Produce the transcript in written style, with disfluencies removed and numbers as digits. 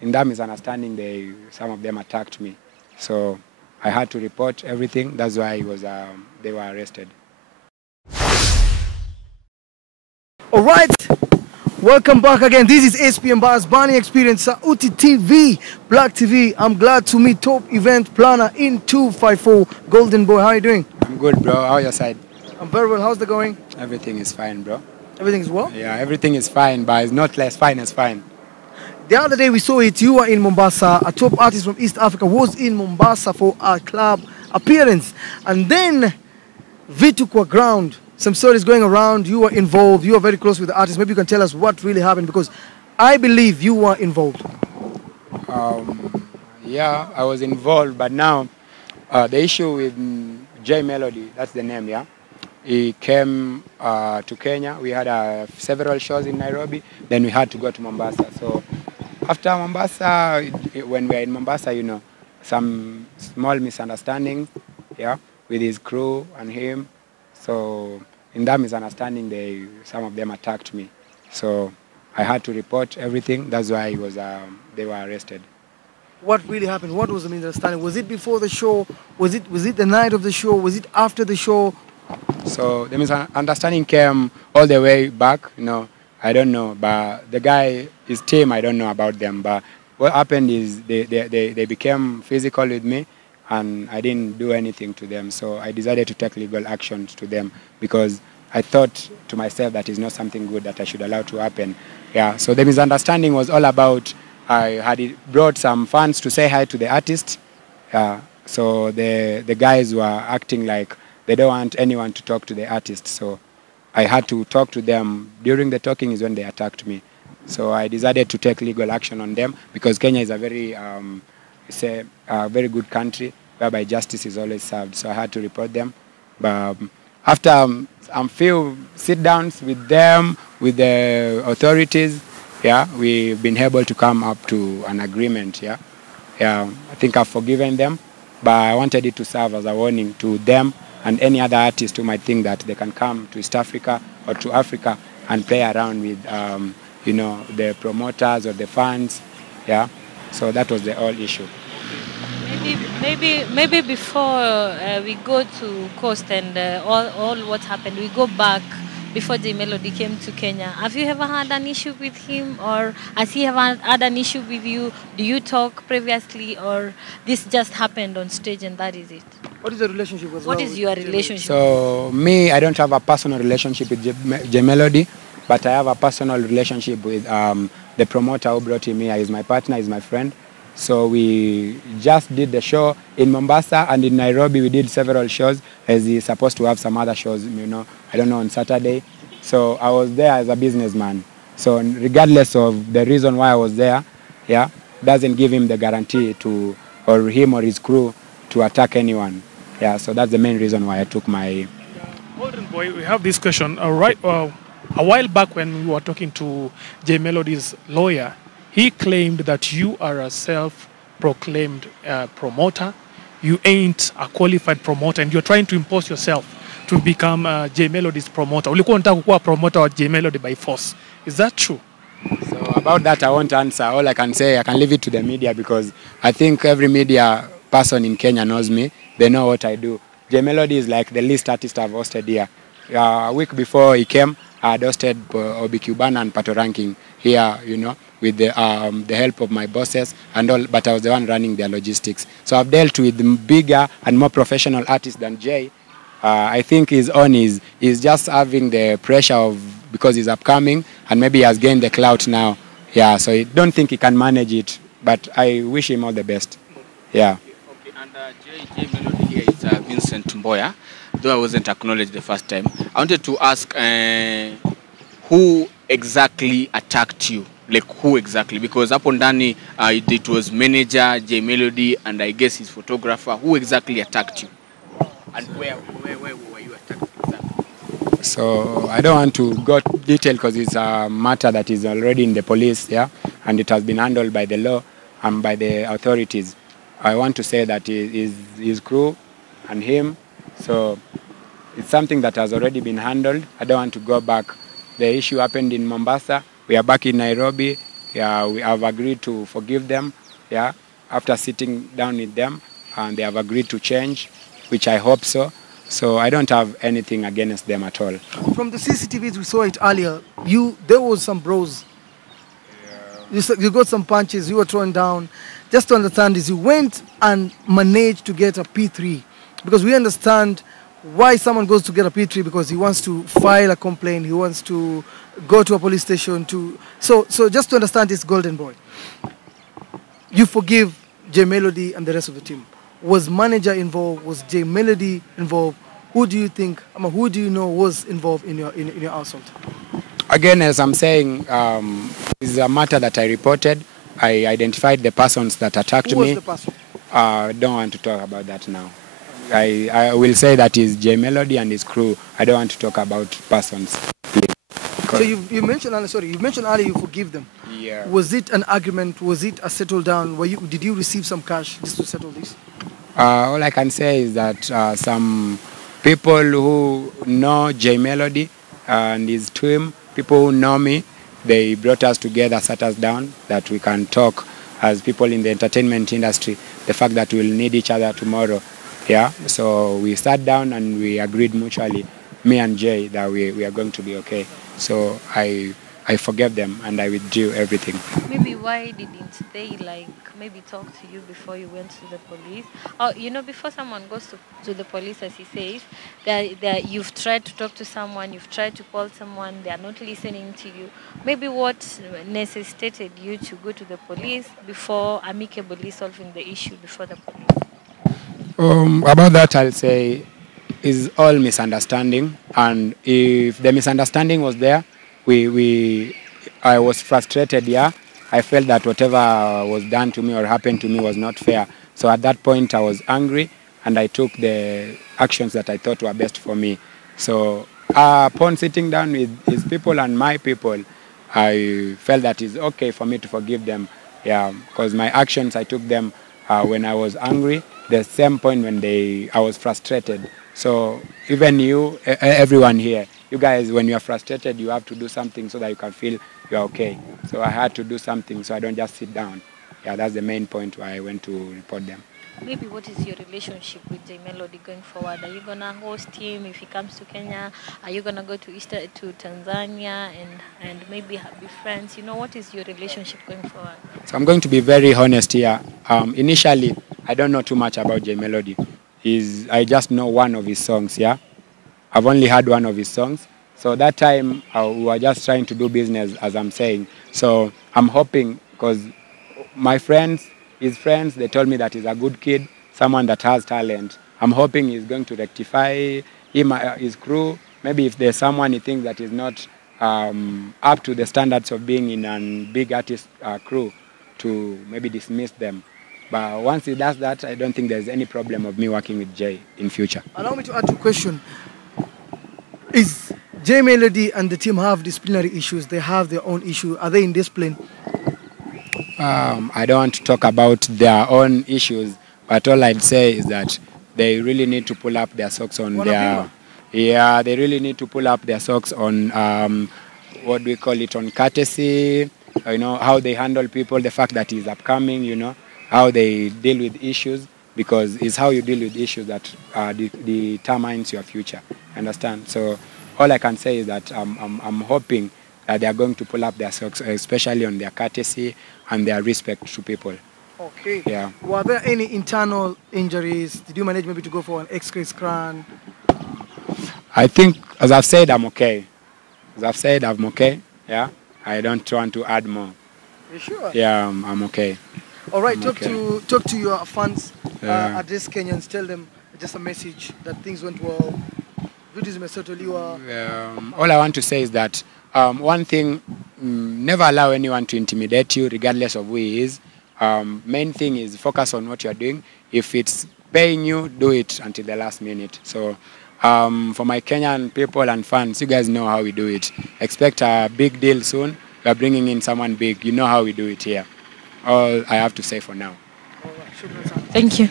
in that misunderstanding, some of them attacked me. So I had to report everything. That's why they were arrested. All right, welcome back again. This is SPM Bars Bani Experience, Sauti TV, Black TV. I'm glad to meet top event planner in 254, Golden Boy. How are you doing? I'm good, bro. How are your side? I'm very well. How's the going? Everything is fine, bro. Everything is well? Yeah, everything is fine, but it's not less fine as fine. The other day we saw it. You were in Mombasa. A top artist from East Africa was in Mombasa for a club appearance. And then Vitu kwa ground. Some stories going around. You were involved. You were very close with the artist. Maybe you can tell us what really happened, because I believe you were involved. Yeah, I was involved, but now the issue with Jay Melody, that's the name, yeah? He came to Kenya. We had several shows in Nairobi. Then we had to go to Mombasa. So after Mombasa, when we were in Mombasa, you know, some small misunderstandings, yeah, with his crew and him. So in that misunderstanding, some of them attacked me. So I had to report everything. That's why they were arrested. What really happened? What was the misunderstanding? Was it before the show? Was it the night of the show? Was it after the show? So the misunderstanding came all the way back. You know, I don't know, but the guy, his team, I don't know about them. But what happened is they became physical with me, and I didn't do anything to them. So I decided to take legal actions to them, because I thought to myself that is not something good that I should allow to happen. Yeah, so the misunderstanding was all about, I had brought some fans to say hi to the artist. So the guys were acting like they don't want anyone to talk to the artist. So I had to talk to them. During the talking is when they attacked me. So I decided to take legal action on them, because Kenya is a very it's a very good country whereby justice is always served. So I had to report them. But after a few sit-downs with them, with the authorities, yeah, we've been able to come up to an agreement. Yeah, I think I've forgiven them, but I wanted it to serve as a warning to them and any other artist who might think that they can come to East Africa or to Africa and play around with, you know, the promoters or the fans. Yeah. So that was the whole issue. Maybe before we go to Coast and all what happened, we go back before Jay Melody came to Kenya. Have you ever had an issue with him, or has he ever had an issue with you? Do you talk previously, or this just happened on stage and that is it? What is the relationship with? What is your relationship? So me, I don't have a personal relationship with Jay Melody, but I have a personal relationship with the promoter who brought him here. He's my partner, he's my friend. So we just did the show in Mombasa, and in Nairobi we did several shows, as he's supposed to have some other shows, you know, I don't know, on Saturday. So I was there as a businessman. So regardless of the reason why I was there, yeah, doesn't give him the guarantee to, or him or his crew, to attack anyone. Yeah, so that's the main reason why I took my... Golden Boy, we have this question. A while back when we were talking to Jay Melody's lawyer, he claimed that you are a self-proclaimed promoter. You ain't a qualified promoter, and you're trying to impose yourself to become Jay Melody's promoter. Ulikuwa unataka kuwa promoter wa Jay Melody by force. Is that true? So about that, I won't answer. All I can say, I can leave it to the media, because I think every media person in Kenya knows me. They know what I do. Jay Melody is like the least artist I've hosted here. A week before he came, I had hosted Obi Cubana and Pato Ranking here, you know, with the help of my bosses and all, but I was the one running their logistics. So I've dealt with bigger and more professional artists than Jay. I think he's just having the pressure of, because he's upcoming and maybe he has gained the clout now. Yeah, so I don't think he can manage it, but I wish him all the best. Yeah. Okay, and Jay Melody here is Vincent Mboya, though I wasn't acknowledged the first time. I wanted to ask who exactly attacked you? Like who exactly? Because upon Dani, it was manager, Jay Melody, and I guess his photographer. Who exactly attacked you? And where were you attacked exactly? So I don't want to go detail, because it's a matter that is already in the police, yeah, and it has been handled by the law and by the authorities. I want to say that his crew and him, so it's something that has already been handled. I don't want to go back. The issue happened in Mombasa. We are back in Nairobi. Yeah, we have agreed to forgive them. Yeah, after sitting down with them, and they have agreed to change, which I hope so. So I don't have anything against them at all. From the CCTVs, we saw it earlier. There was some bros. You got some punches. You were thrown down. Just to understand this, you went and managed to get a P3, because we understand why someone goes to get a P3, because he wants to file a complaint. He wants to go to a police station to. So just to understand this, Golden Boy, you forgive J Melody and the rest of the team. Was manager involved? Was J Melody involved? Who do you think? Who do you know was involved in your household? Again, as I'm saying, this is a matter that I reported. I identified the persons that attacked Who me. was the person? I don't want to talk about that now. I will say that is J Melody and his crew. I don't want to talk about persons. So you mentioned earlier you forgive them. Yeah. Was it an agreement? Was it a settle down? Did you receive some cash just to settle this? All I can say is that some people who know J Melody and his team, people who know me, they brought us together, sat us down, that we can talk as people in the entertainment industry, the fact that we'll need each other tomorrow. Yeah, so we sat down and we agreed mutually, me and Jay, that we are going to be okay. So I forgave them and I withdrew everything. Maybe why didn't they maybe talk to you before you went to the police? Or before someone goes to the police, as he says, that you've tried to talk to someone, you've tried to call someone, they are not listening to you. Maybe what necessitated you to go to the police before amicably solving the issue before the police? About that, I'll say is all misunderstanding, and if the misunderstanding was there, I was frustrated. Yeah, I felt that whatever was done to me or happened to me was not fair. So at that point, I was angry, and I took the actions that I thought were best for me. So upon sitting down with his people and my people, I felt that it's okay for me to forgive them. Yeah, because my actions, I took them when I was angry, the same point when I was frustrated. So even you, everyone here, you guys, when you are frustrated, you have to do something so that you can feel you're okay. So I had to do something so I don't just sit down. Yeah, that's the main point why I went to report them. Maybe what is your relationship with J Melody going forward? Are you going to host him if he comes to Kenya? Are you going to go to Tanzania and maybe be friends? What is your relationship going forward? So I'm going to be very honest here. Initially, I don't know too much about J Melody. I just know one of his songs, yeah? I've only heard one of his songs. So that time, we were just trying to do business, as I'm saying. So I'm hoping, because his friends, they told me that he's a good kid, someone that has talent. I'm hoping he's going to rectify his crew. Maybe if there's someone he thinks that is not up to the standards of being in a big artist crew, to maybe dismiss them. But once he does that, I don't think there's any problem of me working with Jay in future. Allow me to add a question. Is J Melody and the team have disciplinary issues? They have their own issue. Are they in discipline? I don't want to talk about their own issues, but all I'd say is that they really need to pull up their socks on they really need to pull up their socks on what we call it, on courtesy, how they handle people, the fact that he's upcoming, how they deal with issues, because it's how you deal with issues that determines your future. Understand? So all I can say is that I'm hoping that they are going to pull up their socks, especially on their courtesy and their respect to people. Okay. Yeah. Were there any internal injuries? Did you manage maybe to go for an X-ray scan? I think, as I've said, I'm okay. As I've said, I'm okay. Yeah. I don't want to add more. You sure? Yeah, I'm okay. All right. Talk to your fans, address Kenyans. Tell them just a message that things went well. All I want to say is that one thing, never allow anyone to intimidate you, regardless of who he is. Main thing is focus on what you're doing. If it's paying you, do it until the last minute. So for my Kenyan people and fans, you guys know how we do it. Expect a big deal soon. We are bringing in someone big. You know how we do it here. All I have to say for now. Thank you.